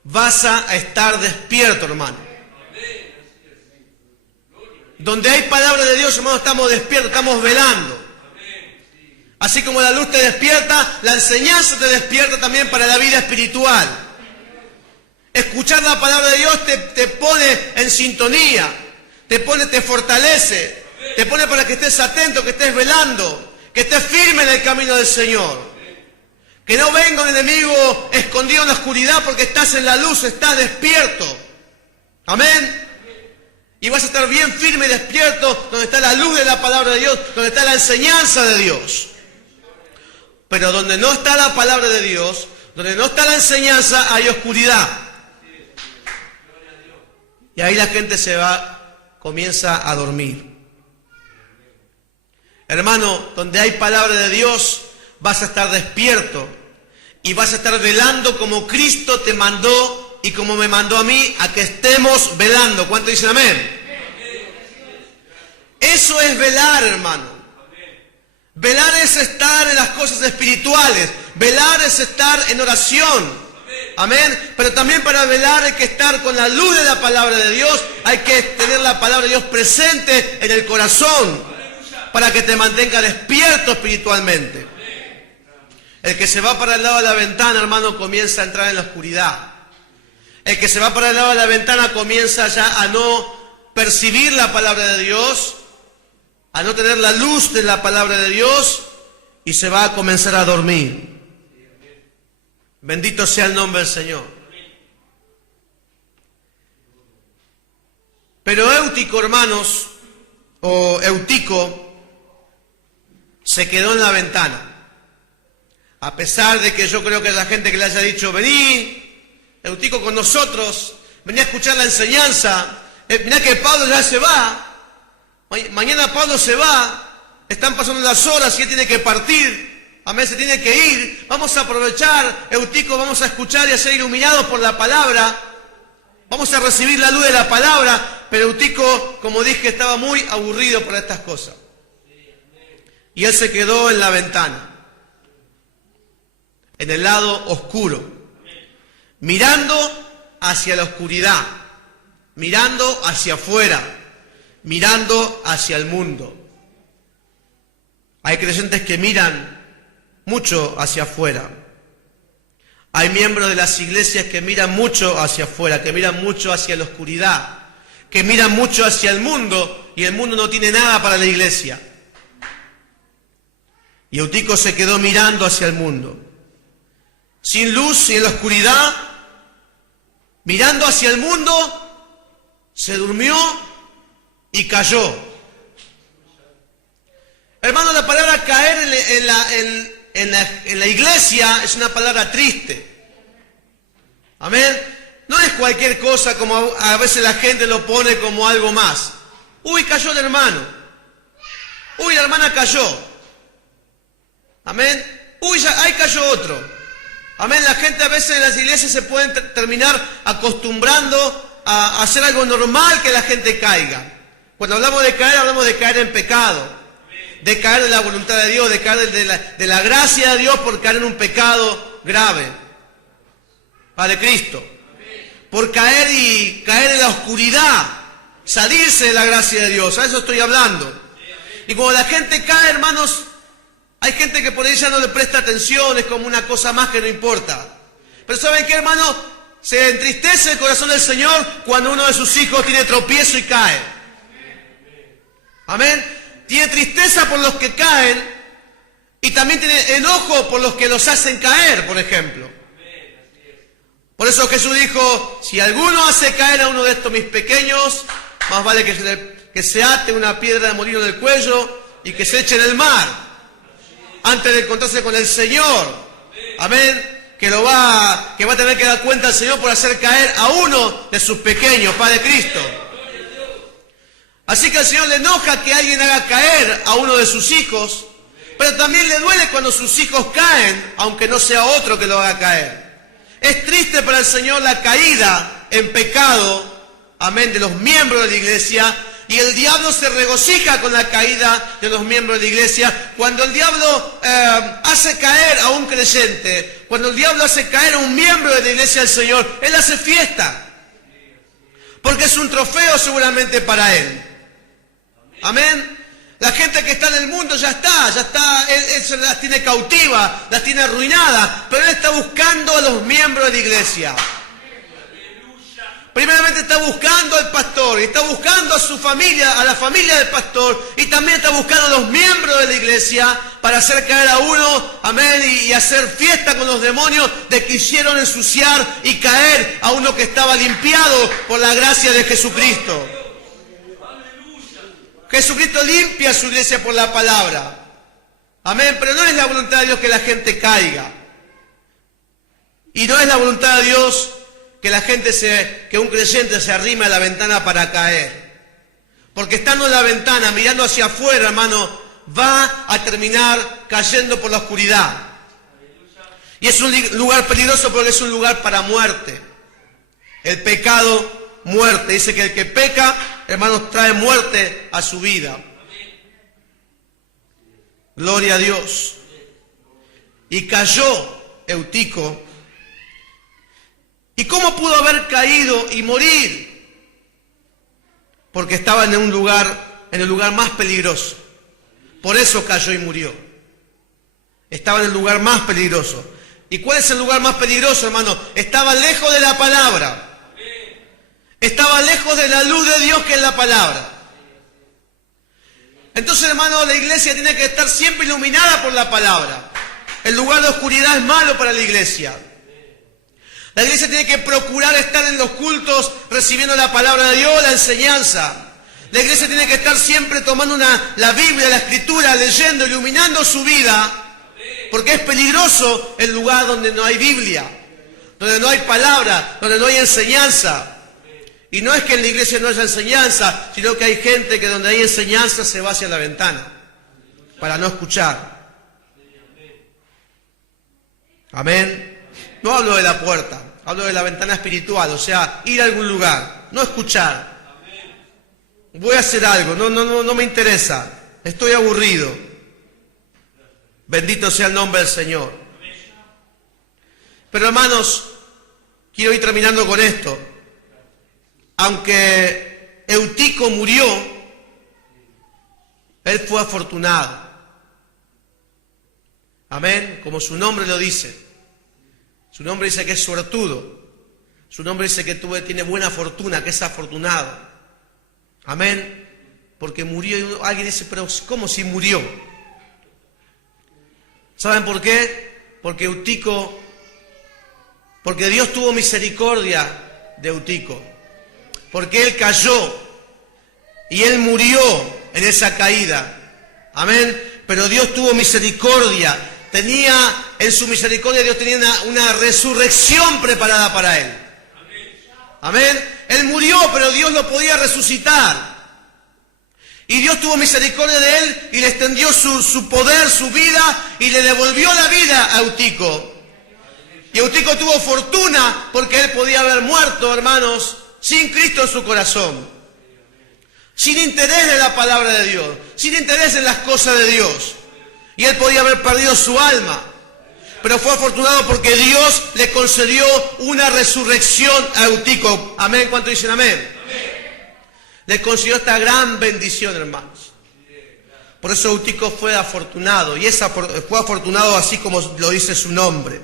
vas a estar despierto, hermano. Donde hay palabra de Dios, hermano, estamos despiertos, estamos velando. Así como la luz te despierta, la enseñanza te despierta también para la vida espiritual. Escuchar la palabra de Dios te pone en sintonía, te fortalece, te pone para que estés atento, que estés velando, que estés firme en el camino del Señor. Que no venga un enemigo escondido en la oscuridad porque estás en la luz, estás despierto. Amén. Y vas a estar bien firme y despierto donde está la luz de la palabra de Dios, donde está la enseñanza de Dios. Pero donde no está la palabra de Dios, donde no está la enseñanza, hay oscuridad. Y ahí la gente comienza a dormir. Hermano, donde hay palabra de Dios, vas a estar despierto y vas a estar velando como Cristo te mandó y como me mandó a mí a que estemos velando. ¿Cuánto dicen amén? Eso es velar, hermano. Velar es estar en las cosas espirituales. Velar es estar en oración. Amén. Pero también para velar hay que estar con la luz de la palabra de Dios. Hay que tener la palabra de Dios presente en el corazón para que te mantenga despierto espiritualmente. El que se va para el lado de la ventana, hermano, comienza a entrar en la oscuridad. El que se va para el lado de la ventana comienza ya a no percibir la palabra de Dios, a no tener la luz de la palabra de Dios y se va a comenzar a dormir. Bendito sea el nombre del Señor. Pero Eutico, hermanos, o Eutico, se quedó en la ventana. A pesar de que yo creo que la gente que le haya dicho, vení, Eutico, con nosotros, vení a escuchar la enseñanza, mirá que Pablo ya se va, mañana Pablo se va, están pasando las horas y él tiene que partir, amén, se tiene que ir, vamos a aprovechar, Eutico, vamos a escuchar y a ser iluminados por la palabra, vamos a recibir la luz de la palabra, pero Eutico, como dije, estaba muy aburrido por estas cosas. Y él se quedó en la ventana, en el lado oscuro, mirando hacia la oscuridad, mirando hacia afuera, mirando hacia el mundo. Hay creyentes que miran mucho hacia afuera. Hay miembros de las iglesias que miran mucho hacia afuera, que miran mucho hacia la oscuridad, que miran mucho hacia el mundo, y el mundo no tiene nada para la iglesia. Y Eutico se quedó mirando hacia el mundo, sin luz y en la oscuridad, mirando hacia el mundo, se durmió y cayó. Hermano, la palabra caer en la iglesia es una palabra triste. Amén. No es cualquier cosa como a veces la gente lo pone como algo más. Uy, cayó el hermano. Uy, la hermana cayó. Amén. Uy, ya, ahí cayó otro. Amén. La gente a veces en las iglesias se pueden terminar acostumbrando a hacer algo normal que la gente caiga. Cuando hablamos de caer en pecado, de caer de la voluntad de Dios, de caer de la gracia de Dios por caer en un pecado grave. Padre Cristo. Por caer en la oscuridad, salirse de la gracia de Dios. A eso estoy hablando. Y cuando la gente cae, hermanos, hay gente que por ella no le presta atención, es como una cosa más que no importa. Pero ¿saben qué, hermano? Se entristece el corazón del Señor cuando uno de sus hijos tiene tropiezo y cae. Amén. Tiene tristeza por los que caen y también tiene enojo por los que los hacen caer, por ejemplo. Por eso Jesús dijo, si alguno hace caer a uno de estos mis pequeños, más vale que se ate una piedra de molino del cuello y que se eche en el mar, antes de encontrarse con el Señor. Amén. Que va a tener que dar cuenta al Señor por hacer caer a uno de sus pequeños, Padre Cristo. Así que al Señor le enoja que alguien haga caer a uno de sus hijos, pero también le duele cuando sus hijos caen, aunque no sea otro que lo haga caer. Es triste para el Señor la caída en pecado, amén, de los miembros de la iglesia, y el diablo se regocija con la caída de los miembros de la iglesia. Cuando el diablo hace caer a un creyente, cuando el diablo hace caer a un miembro de la iglesia del Señor, él hace fiesta, porque es un trofeo seguramente para él. Amén. La gente que está en el mundo ya está, él se las tiene cautivas, las tiene arruinadas, pero él está buscando a los miembros de la iglesia. Primeramente está buscando al pastor, y está buscando a su familia, a la familia del pastor, y también está buscando a los miembros de la iglesia para hacer caer a uno, amén, y hacer fiesta con los demonios de que hicieron ensuciar y caer a uno que estaba limpiado por la gracia de Jesucristo. Jesucristo limpia a su iglesia por la palabra. Amén, pero no es la voluntad de Dios que la gente caiga. Y no es la voluntad de Dios que un creyente se arrime a la ventana para caer. Porque estando en la ventana, mirando hacia afuera, hermano, va a terminar cayendo por la oscuridad. Y es un lugar peligroso porque es un lugar para muerte. El pecado, muerte. Dice que el que peca, hermanos, trae muerte a su vida. Gloria a Dios. Y cayó Eutico. ¿Y cómo pudo haber caído y morir? Porque estaba en el lugar más peligroso. Por eso cayó y murió. Estaba en el lugar más peligroso. ¿Y cuál es el lugar más peligroso, hermano? Estaba lejos de la palabra. Estaba lejos de la luz de Dios que es la palabra. Entonces, hermano, la iglesia tiene que estar siempre iluminada por la palabra. El lugar de oscuridad es malo para la iglesia. La iglesia tiene que procurar estar en los cultos recibiendo la palabra de Dios, la enseñanza. La iglesia tiene que estar siempre tomando la Biblia, la Escritura, leyendo, iluminando su vida, porque es peligroso el lugar donde no hay Biblia, donde no hay palabra, donde no hay enseñanza. Y no es que en la iglesia no haya enseñanza, sino que hay gente que donde hay enseñanza se va hacia la ventana para no escuchar. Amén. No hablo de la puerta, hablo de la ventana espiritual, o sea, ir a algún lugar, no escuchar. Voy a hacer algo, no me interesa, estoy aburrido. Bendito sea el nombre del Señor. Pero hermanos, quiero ir terminando con esto. Aunque Eutico murió, él fue afortunado. Amén, como su nombre lo dice. Su nombre dice que es suertudo. Su nombre dice que tiene buena fortuna, que es afortunado. Amén, porque murió. Y alguien dice, pero ¿cómo si murió? ¿Saben por qué? Porque Dios tuvo misericordia de Eutico. Porque él cayó y él murió en esa caída. Amén, pero Dios tuvo misericordia. En su misericordia Dios tenía una resurrección preparada para él. Amén. Él murió, pero Dios lo podía resucitar. Y Dios tuvo misericordia de él y le extendió su poder, su vida, y le devolvió la vida a Eutico. Y Eutico tuvo fortuna porque él podía haber muerto, hermanos, sin Cristo en su corazón. Sin interés en la palabra de Dios, sin interés en las cosas de Dios. Y él podía haber perdido su alma. Pero fue afortunado porque Dios le concedió una resurrección a Eutico. Amén, ¿cuántos dicen amén? Amén. Le concedió esta gran bendición, hermanos. Por eso Eutico fue afortunado. Y fue afortunado así como lo dice su nombre.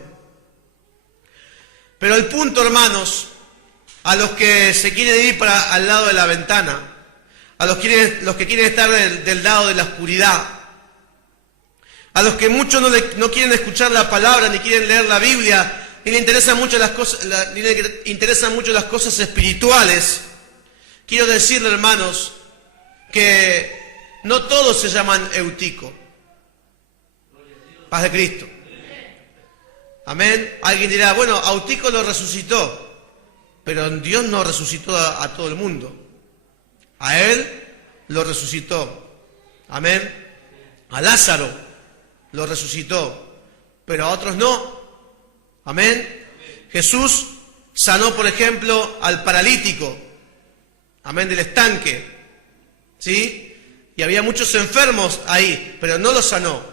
Pero el punto, hermanos, a los que se quieren ir al lado de la ventana, a los que quieren estar del lado de la oscuridad, a los que muchos no quieren escuchar la palabra, ni quieren leer la Biblia, ni les interesan mucho las cosas espirituales, quiero decirle, hermanos, que no todos se llaman Eutico. Paz de Cristo. Amén. Alguien dirá, bueno, a Eutico lo resucitó, pero Dios no resucitó a todo el mundo. A él lo resucitó. Amén. A Lázaro lo resucitó, pero a otros no. Amén. Jesús sanó, por ejemplo, al paralítico. Amén, del estanque. ¿Sí? Y había muchos enfermos ahí, pero no los sanó.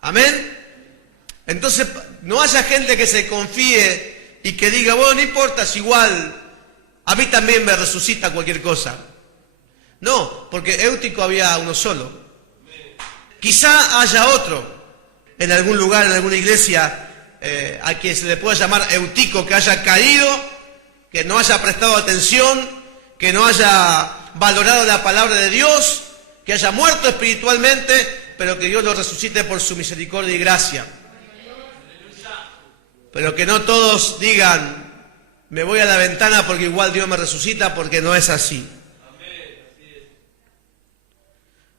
Amén. Entonces, no haya gente que se confíe y que diga, bueno, no importa, es igual, a mí también me resucita cualquier cosa. No, porque Eutico había uno solo. Quizá haya otro en algún lugar, en alguna iglesia, a quien se le pueda llamar Eutico, que haya caído, que no haya prestado atención, que no haya valorado la palabra de Dios, que haya muerto espiritualmente, pero que Dios lo resucite por su misericordia y gracia. Pero que no todos digan, me voy a la ventana porque igual Dios me resucita, porque no es así.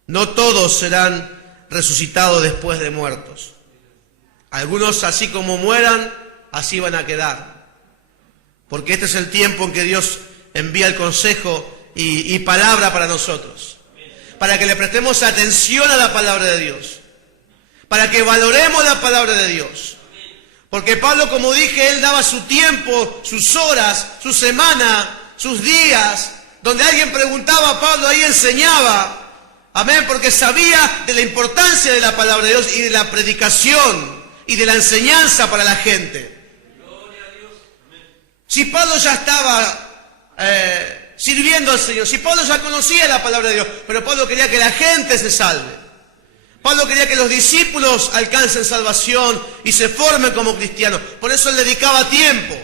No todos serán resucitados después de muertos. Algunos, así como mueran, así van a quedar. Porque este es el tiempo en que Dios envía el consejo y palabra para nosotros. Para que le prestemos atención a la palabra de Dios. Para que valoremos la palabra de Dios. Porque Pablo, como dije, él daba su tiempo, sus horas, su semana, sus días. Donde alguien preguntaba a Pablo, ahí enseñaba. Amén, porque sabía de la importancia de la palabra de Dios y de la predicación y de la enseñanza para la gente. Si Pablo ya estaba sirviendo al Señor, si Pablo ya conocía la palabra de Dios, pero Pablo quería que la gente se salve. Pablo quería que los discípulos alcancen salvación y se formen como cristianos. Por eso él dedicaba tiempo,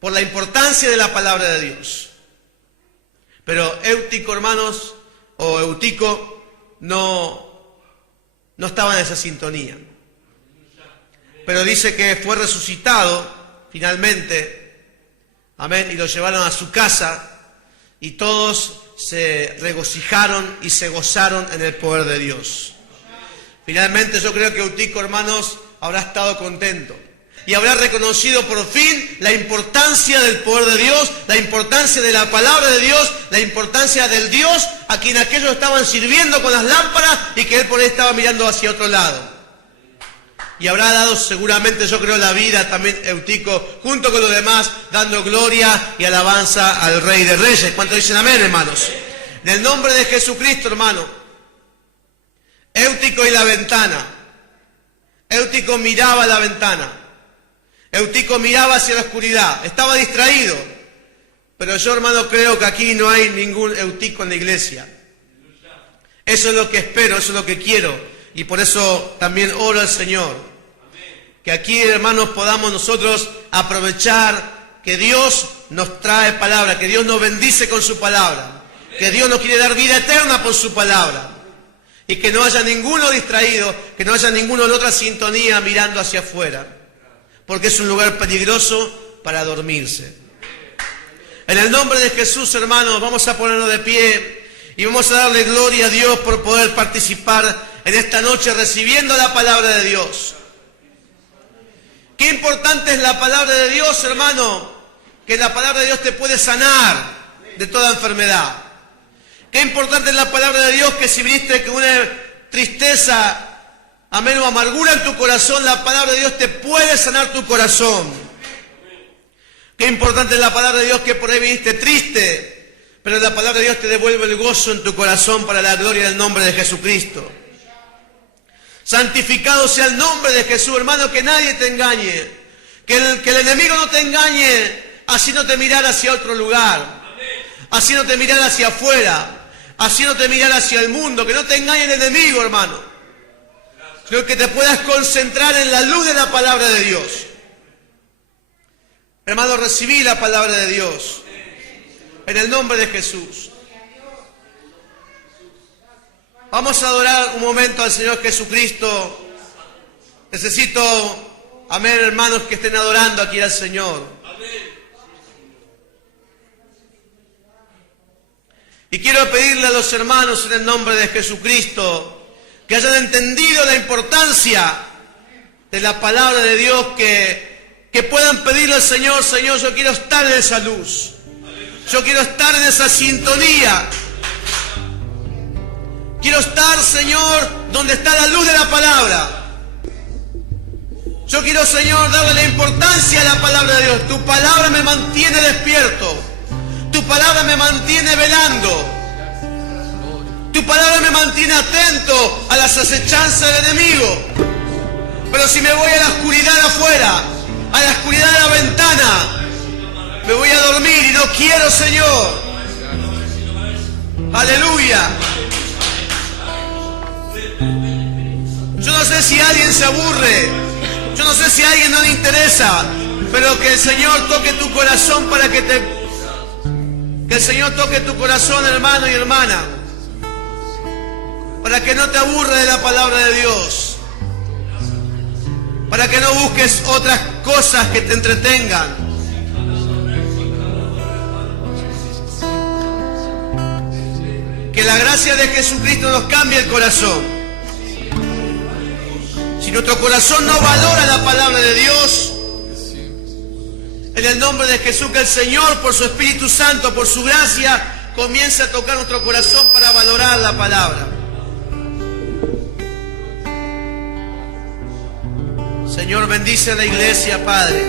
por la importancia de la palabra de Dios. Pero Eutico, hermanos, o Eutico, no estaba en esa sintonía. Pero dice que fue resucitado finalmente, amén, y lo llevaron a su casa, y todos se regocijaron y se gozaron en el poder de Dios. Finalmente yo creo que Eutico, hermanos, habrá estado contento y habrá reconocido por fin la importancia del poder de Dios, la importancia de la palabra de Dios, la importancia del Dios a quien aquellos estaban sirviendo con las lámparas y que él por ahí estaba mirando hacia otro lado. Y habrá dado seguramente, yo creo, la vida también Eutico, junto con los demás, dando gloria y alabanza al Rey de Reyes. ¿Cuántos dicen amén, hermanos? En el nombre de Jesucristo, hermano. Eutico y la ventana. Eutico miraba a la ventana. Eutico miraba hacia la oscuridad. Estaba distraído. Pero yo, hermano, creo que aquí no hay ningún Eutico en la iglesia. Eso es lo que espero, eso es lo que quiero. Y por eso también oro al Señor. Que aquí, hermanos, podamos nosotros aprovechar que Dios nos trae palabra, que Dios nos bendice con su palabra, que Dios nos quiere dar vida eterna por su palabra. Y que no haya ninguno distraído, que no haya ninguno en otra sintonía mirando hacia afuera. Porque es un lugar peligroso para dormirse. En el nombre de Jesús, hermanos, vamos a ponernos de pie y vamos a darle gloria a Dios por poder participar en esta noche recibiendo la palabra de Dios. Qué importante es la palabra de Dios, hermano, que la palabra de Dios te puede sanar de toda enfermedad. Qué importante es la palabra de Dios, que si viniste con una tristeza, amén, o amargura en tu corazón, la palabra de Dios te puede sanar tu corazón. Qué importante es la palabra de Dios, que por ahí viniste triste, pero la palabra de Dios te devuelve el gozo en tu corazón para la gloria del nombre de Jesucristo. Santificado sea el nombre de Jesús, hermano, que nadie te engañe, que el enemigo no te engañe, así no te mirar hacia otro lugar, así no te mirar hacia afuera, así no te mirar hacia el mundo, que no te engañe el enemigo, hermano, sino que te puedas concentrar en la luz de la palabra de Dios. Hermano, recibí la palabra de Dios, en el nombre de Jesús. Vamos a adorar un momento al Señor Jesucristo. Necesito, amén, hermanos, que estén adorando aquí al Señor. Y quiero pedirle a los hermanos en el nombre de Jesucristo que hayan entendido la importancia de la palabra de Dios, que puedan pedirle al Señor: Señor, yo quiero estar en esa luz, yo quiero estar en esa sintonía. Quiero estar, Señor, donde está la luz de la palabra. Yo quiero, Señor, darle la importancia a la palabra de Dios. Tu palabra me mantiene despierto. Tu palabra me mantiene velando. Tu palabra me mantiene atento a las acechanzas del enemigo. Pero si me voy a la oscuridad de afuera, a la oscuridad de la ventana, me voy a dormir y no quiero, Señor. Aleluya. Yo no sé si alguien se aburre, yo no sé si a alguien no le interesa, pero que el Señor toque tu corazón que el Señor toque tu corazón, hermano y hermana, para que no te aburra de la palabra de Dios, para que no busques otras cosas que te entretengan. Que la gracia de Jesucristo nos cambie el corazón. Si nuestro corazón no valora la palabra de Dios, en el nombre de Jesús, que el Señor, por su Espíritu Santo, por su gracia, comience a tocar nuestro corazón para valorar la palabra. Señor, bendice a la iglesia, Padre.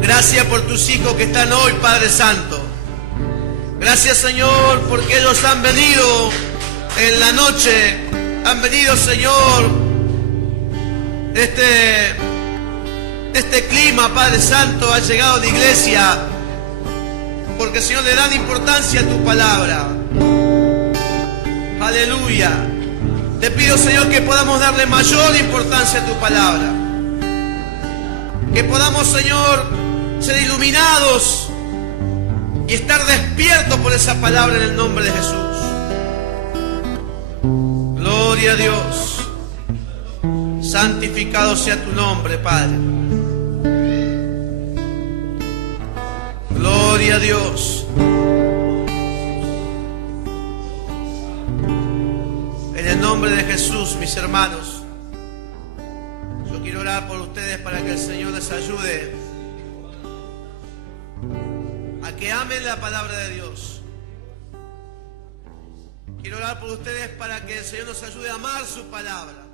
Gracias por tus hijos que están hoy, Padre Santo. Gracias, Señor, porque ellos han venido en la noche. Han venido, Señor, este clima, Padre Santo, ha llegado a la iglesia, porque, Señor, le dan importancia a tu palabra. Aleluya. Te pido, Señor, que podamos darle mayor importancia a tu palabra. Que podamos, Señor, ser iluminados y estar despiertos por esa palabra en el nombre de Jesús. Gloria a Dios. Santificado sea tu nombre, Padre. Gloria. Gloria a Dios. En el nombre de Jesús, mis hermanos, yo quiero orar por ustedes para que el Señor les ayude a que amen la palabra de Dios. Quiero orar por ustedes para que el Señor nos ayude a amar su palabra.